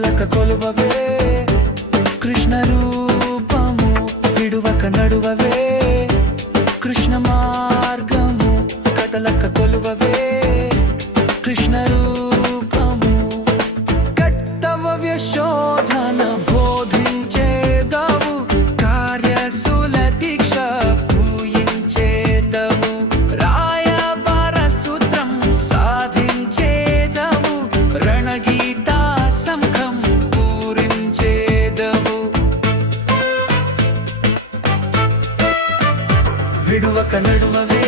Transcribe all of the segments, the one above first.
కదలక కొలువవే కృష్ణ రూపము విడువక నడువవే కృష్ణ మార్గము కదలక కొలువవే కృష్ణ రూపము కర్తవ్య శోధన బోధించేదవు కార్యశూల దీక్ష పూయించేదవు రాయబార సూత్రం సాధించేదవు రణగీత శంఖం పూరించేదవు విడువక నడువవే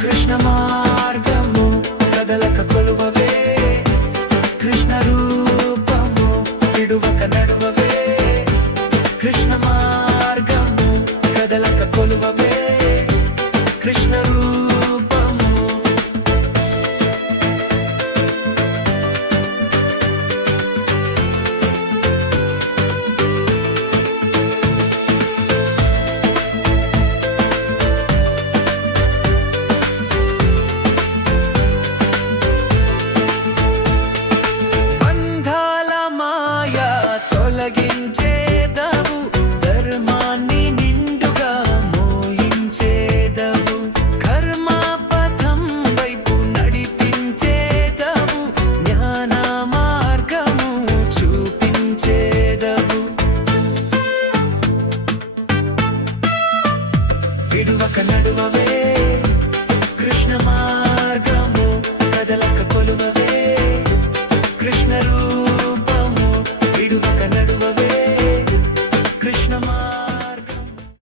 కృష్ణ మార్గము కదలక కొలువవే కృష్ణ రూపము విడువక